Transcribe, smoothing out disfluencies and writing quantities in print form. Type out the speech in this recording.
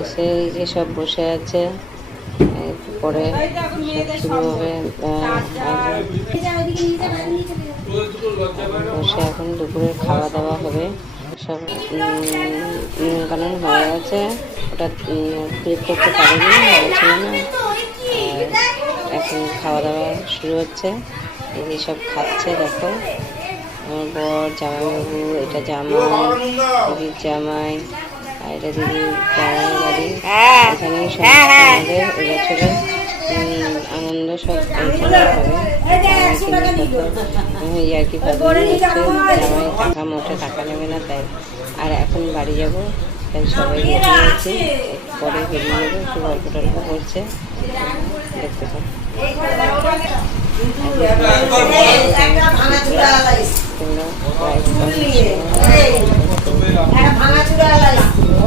এসে যে সব বসে আছে, পরে শুরু হবে। বসে এখন দুপুরে খাওয়া দাওয়া হবে। সব কারণ হয়ে আছে, ওটা ক্লিক করতে পারিনি, হয়েছিল না। আর এখন খাওয়া দাওয়া শুরু হচ্ছে। এই সব খাচ্ছে, দেখো আমার বর, জামাইবাবু, এটা জামাই, দিদির জামাই, আর এটা দিদির জামাই বাড়ি। এখানে আমাদের এবছরে আনন্দ সব এইখানে হবে। আর কি জামাই টাকা মোটে টাকা নেবে না, তাই। আর এখন বাড়ি যাব, তাই সবাই বেরিয়েছি, পরে বেরিয়ে যাবো। একটু গল্প টল্প করছে, দেখতে পাবো। তোমরা